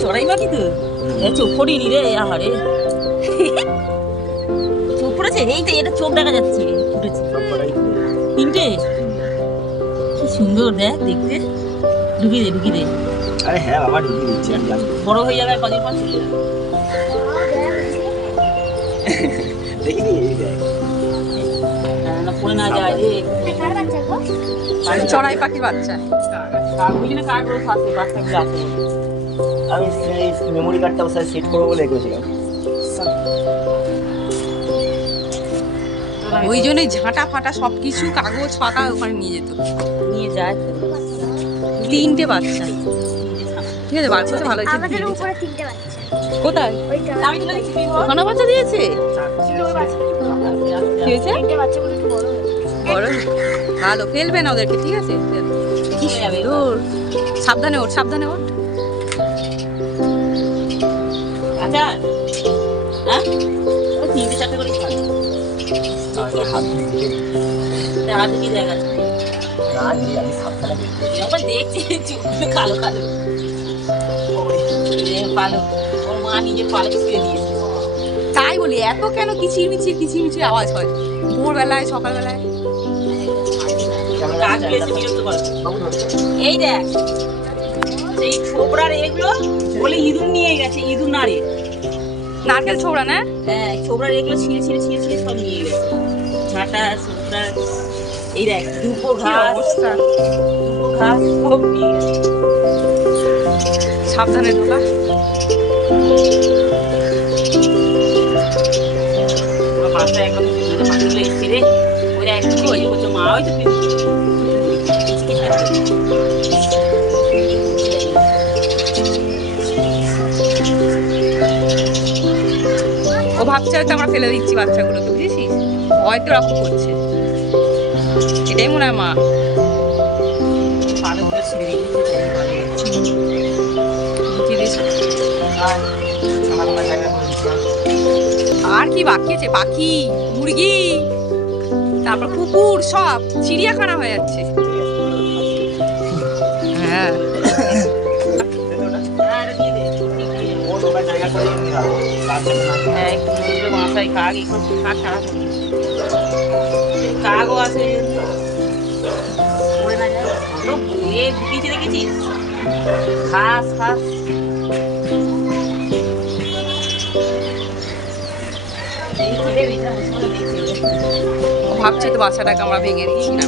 চড়াই পাখি তো চোখ পড়িনি রে আহারে। চোখ পড়েছে? এই তো এটা চোখ দেখা যাচ্ছে। ফুটেছে তিনটে? কি সুন্দর দেখ দেখতে। ঢুকি দে ঢুকি দে। আরে হ্যাঁ বাবা ঢুকিয়ে দিচ্ছি বড় হয়ে যাবে কদিন পর দেখি দেখ। চড়াই পাখির বাচ্চা। আমি সেই মেমোরি কার্ডটা ওর সাথে সেট করব বলে করেছিলাম। ওই জন্যই ঝাঁটা ফাটা সব কিছু কাগজ পাতা ওখানে নিয়ে যেত। নিয়ে যায়। তিনটে বাচ্চা। ঠিক আছে বাচ্চা তো ভালো হয়েছে উপরে তিনটে বাচ্চা। কোথায়। ওখানে বাচ্চা দিয়েছে? কি হয়েছে বড় ভালো ফেলবে না ওদেরকে ঠিক আছে? কি। সুন্দর। সাবধানে ওঠ সাবধানে ওঠ। আচ্ছা হ্যাঁ? করে দেখছি কালো কালো এ পালক ওর মা নিজে পালক শুয়ে দিয়েছে। তাই বলি এত কেন কিচির মিচির কিচির মিচির আওয়াজ হয়? ভোরবেলায় সকালবেলায়? এই দেখ সেই ছোবড়ার এগুলো বলে ইঁদুর নিয়ে গেছে ইঁদুর নাড়ে। নারকেল ছোবড়া না? হ্যাঁ ছোবড়ার এগুলো ছিঁড়ে ছিঁড়ে ছিঁড়ে ছিঁড়ে সব নিয়ে গেছে। ঝাঁটা ছোবড়া এই দেখ দুপো ঘাস দুপো ঘাস সব নিয়ে গেছে। সাবধানে ঢোকা। একদম সুন্দর পাখিগুলো এসছে রে ওরা একটু ওই মা, ওই ও ভাবছে হয়তো আমরা ফেলে দিচ্ছি বাচ্চাগুলোকে, বুঝেছিস? হয়তো রক্ত করছে। এটাই মনে হয় মা। আর কি বাকি আছে? পাখি, মুরগি, তারপর কুকুর, সব চিড়িয়াখানা হয়ে যাচ্ছে। হ্যাঁ। হ্যাঁ এটা দিয়ে দে ও ভাবছে তো বাচ্চাটাকে আমরা ভেঙে দিচ্ছি না।